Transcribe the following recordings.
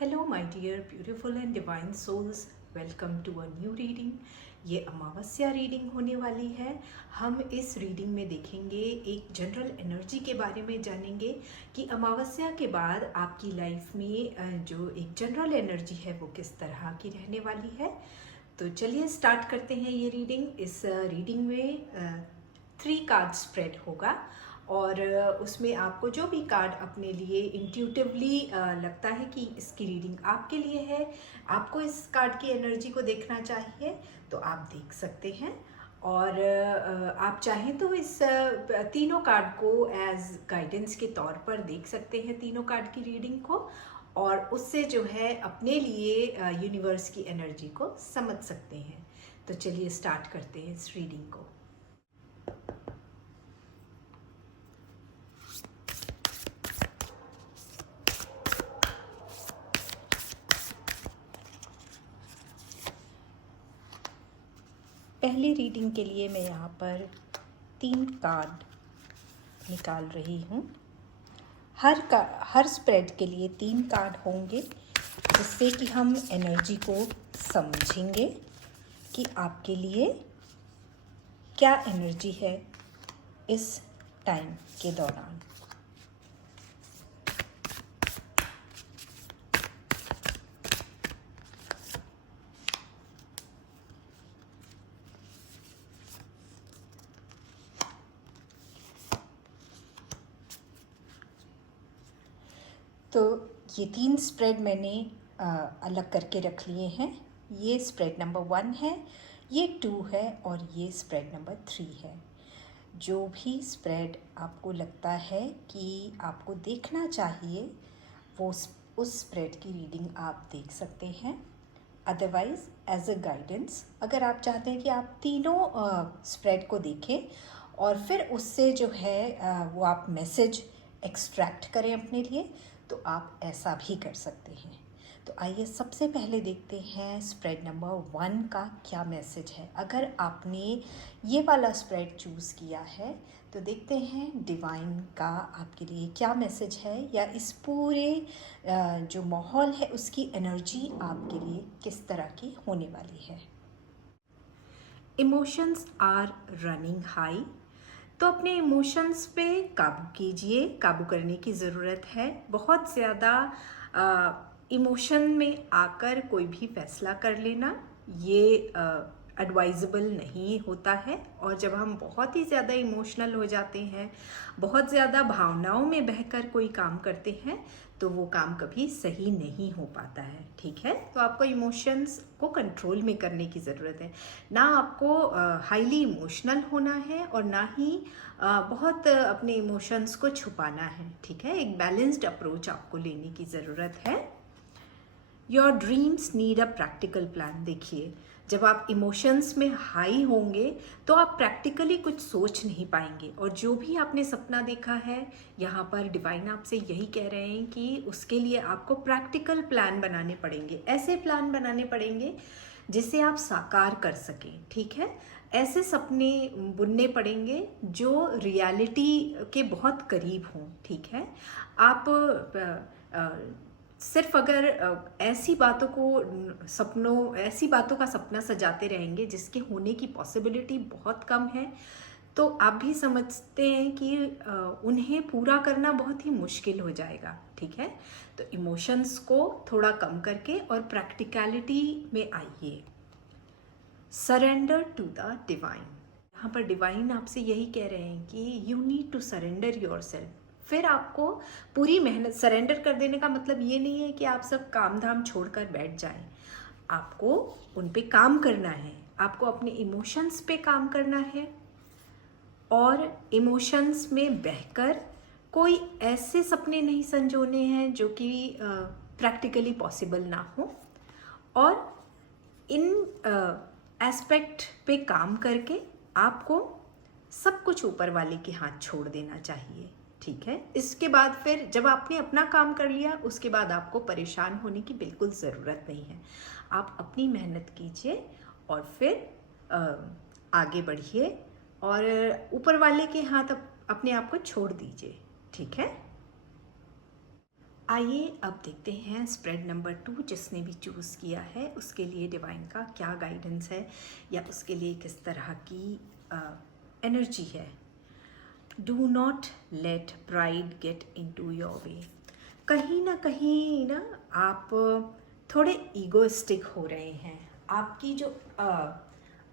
Hello my dear beautiful and divine souls, welcome to a new reading. ये अमावस्या reading होने वाली है। हम इस रीडिंग में देखेंगे, एक जनरल एनर्जी के बारे में जानेंगे कि अमावस्या के बाद आपकी लाइफ में जो एक जनरल एनर्जी है वो किस तरह की रहने वाली है। तो चलिए स्टार्ट करते हैं ये रीडिंग। इस रीडिंग में 3 कार्ड स्प्रेड होगा और उसमें आपको जो भी कार्ड अपने लिए इंट्यूटिवली लगता है कि इसकी रीडिंग आपके लिए है, आपको इस कार्ड की एनर्जी को देखना चाहिए, तो आप देख सकते हैं। और आप चाहें तो इस तीनों कार्ड को एज गाइडेंस के तौर पर देख सकते हैं, तीनों कार्ड की रीडिंग को, और उससे जो है अपने लिए यूनिवर्स की एनर्जी को समझ सकते हैं। तो चलिए स्टार्ट करते हैं इस रीडिंग को। पहली रीडिंग के लिए मैं यहाँ पर 3 कार्ड निकाल रही हूँ। हर स्प्रेड के लिए 3 कार्ड होंगे, जिससे कि हम एनर्जी को समझेंगे कि आपके लिए क्या एनर्जी है इस टाइम के दौरान। तो ये 3 स्प्रेड मैंने अलग करके रख लिए हैं। ये स्प्रेड नंबर 1 है, ये 2 है और ये स्प्रेड नंबर 3 है। जो भी स्प्रेड आपको लगता है कि आपको देखना चाहिए, वो उस स्प्रेड की रीडिंग आप देख सकते हैं। अदरवाइज़ एज अ गाइडेंस, अगर आप चाहते हैं कि आप तीनों स्प्रेड को देखें और फिर उससे जो है वो आप मैसेज एक्सट्रैक्ट करें अपने लिए, तो आप ऐसा भी कर सकते हैं। तो आइए सबसे पहले देखते हैं स्प्रेड नंबर 1 का क्या मैसेज है। अगर आपने ये वाला स्प्रेड चूज़ किया है तो देखते हैं डिवाइन का आपके लिए क्या मैसेज है, या इस पूरे जो माहौल है उसकी एनर्जी आपके लिए किस तरह की होने वाली है। इमोशंस आर रनिंग हाई, तो अपने इमोशंस पे काबू कीजिए। काबू करने की ज़रूरत है। बहुत ज़्यादा इमोशन में आकर कोई भी फैसला कर लेना ये एडवाइजेबल नहीं होता है। और जब हम बहुत ही ज़्यादा इमोशनल हो जाते हैं, बहुत ज़्यादा भावनाओं में बहकर कोई काम करते हैं, तो वो काम कभी सही नहीं हो पाता है। ठीक है, तो आपको इमोशंस को कंट्रोल में करने की ज़रूरत है। ना आपको हाईली इमोशनल होना है और ना ही बहुत अपने इमोशंस को छुपाना है। ठीक है, एक बैलेंस्ड अप्रोच आपको लेने की ज़रूरत है। Your dreams need a practical plan. देखिए, जब आप इमोशंस में हाई होंगे तो आप प्रैक्टिकली कुछ सोच नहीं पाएंगे, और जो भी आपने सपना देखा है, यहाँ पर डिवाइन आपसे यही कह रहे हैं कि उसके लिए आपको प्रैक्टिकल प्लान बनाने पड़ेंगे। ऐसे प्लान बनाने पड़ेंगे जिसे आप साकार कर सकें। ठीक है, ऐसे सपने बुनने पड़ेंगे जो रियलिटी के बहुत करीब हों। ठीक है, आप सिर्फ अगर ऐसी बातों का सपना सजाते रहेंगे जिसके होने की पॉसिबिलिटी बहुत कम है, तो आप भी समझते हैं कि उन्हें पूरा करना बहुत ही मुश्किल हो जाएगा। ठीक है, तो इमोशंस को थोड़ा कम करके और प्रैक्टिकलिटी में आइए। Surrender to the divine. यहाँ पर डिवाइन आपसे यही कह रहे हैं कि you need to surrender yourself. फिर आपको पूरी मेहनत, सरेंडर कर देने का मतलब ये नहीं है कि आप सब काम धाम छोड़कर बैठ जाएं। आपको उन पे काम करना है, आपको अपने इमोशंस पे काम करना है, और इमोशंस में बहकर कोई ऐसे सपने नहीं संजोने हैं जो कि प्रैक्टिकली पॉसिबल ना हो, और इन एस्पेक्ट पे काम करके आपको सब कुछ ऊपर वाले के हाथ छोड़ देना चाहिए। ठीक है, इसके बाद फिर जब आपने अपना काम कर लिया, उसके बाद आपको परेशान होने की बिल्कुल ज़रूरत नहीं है। आप अपनी मेहनत कीजिए और फिर आगे बढ़िए, और ऊपर वाले के हाथ अपने आप को छोड़ दीजिए। ठीक है, आइए अब देखते हैं स्प्रेड नंबर 2 जिसने भी चूज़ किया है उसके लिए डिवाइन का क्या गाइडेंस है या उसके लिए किस तरह की एनर्जी है। Do not let pride get into your way. कहीं ना आप थोड़े ईगोइस्टिक हो रहे हैं। आपकी जो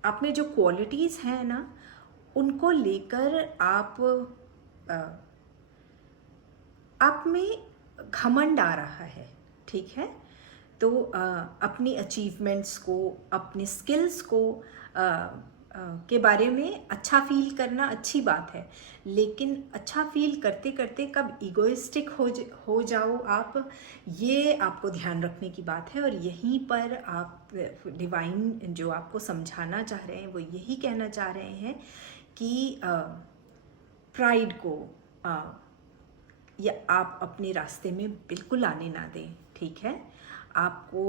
आप में जो क्वालिटीज़ हैं ना उनको लेकर आप में घमंड आ रहा है, ठीक है। तो अपनी अचीवमेंट्स को, अपने स्किल्स को के बारे में अच्छा फील करना अच्छी बात है, लेकिन अच्छा फील करते करते कब इगोइस्टिक हो जाओ आप, ये आपको ध्यान रखने की बात है। और यहीं पर आप डिवाइन जो आपको समझाना चाह रहे हैं वो यही कहना चाह रहे हैं कि प्राइड को या आप अपने रास्ते में बिल्कुल आने ना दें, ठीक है। आपको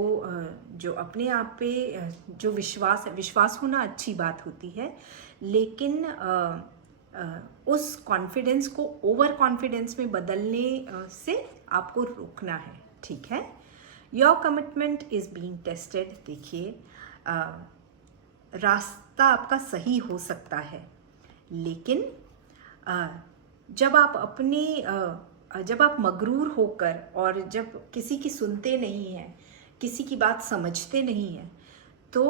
जो अपने आप पे जो विश्वास होना अच्छी बात होती है, लेकिन उस कॉन्फिडेंस को ओवर कॉन्फिडेंस में बदलने से आपको रोकना है, ठीक है। Your commitment is being tested. देखिए रास्ता आपका सही हो सकता है, लेकिन जब आप मगरूर होकर और जब किसी की सुनते नहीं हैं, किसी की बात समझते नहीं हैं, तो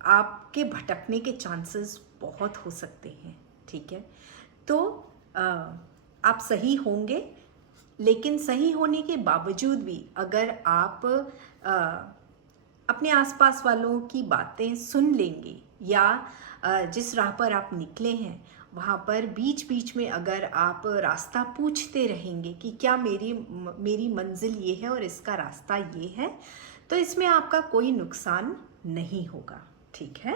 आपके भटकने के चांसेस बहुत हो सकते हैं, ठीक है। तो आप सही होंगे, लेकिन सही होने के बावजूद भी अगर आप अपने आसपास वालों की बातें सुन लेंगे या जिस राह पर आप निकले हैं वहाँ पर बीच बीच में अगर आप रास्ता पूछते रहेंगे कि क्या मेरी मंजिल ये है और इसका रास्ता ये है, तो इसमें आपका कोई नुकसान नहीं होगा, ठीक है।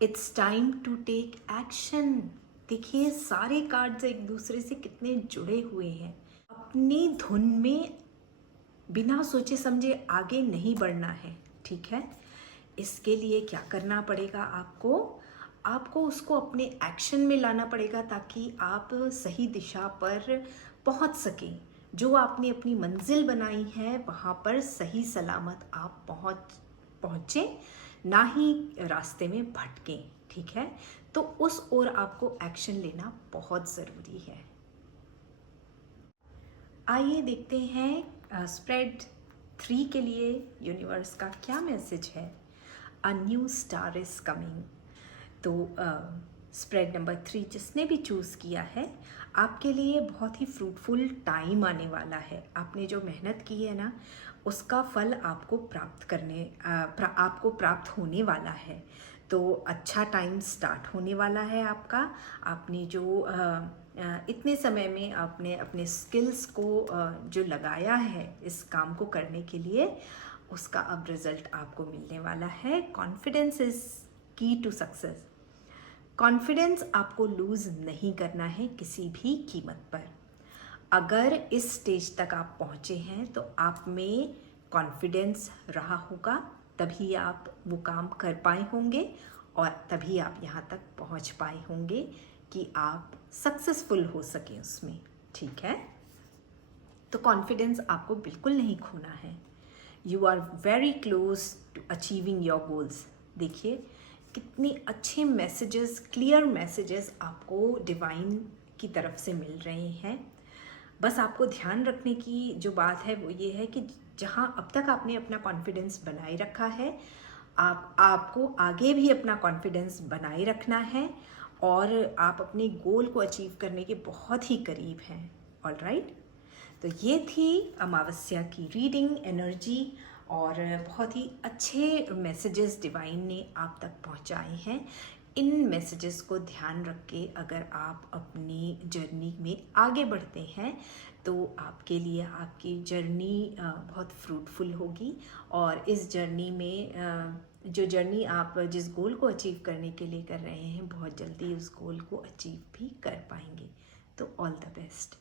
It's time to take action. देखिए सारे कार्ड्स एक दूसरे से कितने जुड़े हुए हैं। अपनी धुन में बिना सोचे समझे आगे नहीं बढ़ना है, ठीक है। इसके लिए क्या करना पड़ेगा, आपको उसको अपने एक्शन में लाना पड़ेगा ताकि आप सही दिशा पर पहुंच सकें। जो आपने अपनी मंजिल बनाई है वहाँ पर सही सलामत आप पहुँचें, ना ही रास्ते में भटकें, ठीक है। तो उस ओर आपको एक्शन लेना बहुत ज़रूरी है। आइए देखते हैं स्प्रेड 3 के लिए यूनिवर्स का क्या मैसेज है। A new star is coming. तो स्प्रेड नंबर 3 जिसने भी चूज़ किया है, आपके लिए बहुत ही फ्रूटफुल टाइम आने वाला है। आपने जो मेहनत की है ना उसका फल आपको प्राप्त होने वाला है। तो अच्छा टाइम स्टार्ट होने वाला है आपका। आपने जो इतने समय में आपने अपने स्किल्स को जो लगाया है इस काम को करने के लिए, उसका अब रिजल्ट आपको मिलने वाला है। कॉन्फिडेंस इज़ की टू सक्सेस। कॉन्फिडेंस आपको लूज़ नहीं करना है किसी भी कीमत पर। अगर इस स्टेज तक आप पहुँचे हैं तो आप में कॉन्फिडेंस रहा होगा, तभी आप वो काम कर पाए होंगे और तभी आप यहाँ तक पहुँच पाए होंगे कि आप सक्सेसफुल हो सकें उसमें, ठीक है। तो कॉन्फिडेंस आपको बिल्कुल नहीं खोना है। You are very close to achieving your goals. देखिए कितने अच्छे मैसेजेस, क्लियर मैसेजेस आपको डिवाइन की तरफ से मिल रहे हैं। बस आपको ध्यान रखने की जो बात है वो ये है कि जहाँ अब तक आपने अपना कॉन्फिडेंस बनाए रखा है, आपको आगे भी अपना कॉन्फिडेंस बनाए रखना है और आप अपने गोल को अचीव करने के बहुत ही करीब हैं। ऑल राइट, तो ये थी अमावस्या की रीडिंग एनर्जी और बहुत ही अच्छे मैसेजेस डिवाइन ने आप तक पहुंचाए हैं। इन मैसेजेस को ध्यान रख के अगर आप अपनी जर्नी में आगे बढ़ते हैं तो आपके लिए आपकी जर्नी बहुत फ्रूटफुल होगी और इस जर्नी में जो जर्नी आप जिस गोल को अचीव करने के लिए कर रहे हैं, बहुत जल्दी उस गोल को अचीव भी कर पाएंगे। तो ऑल द बेस्ट।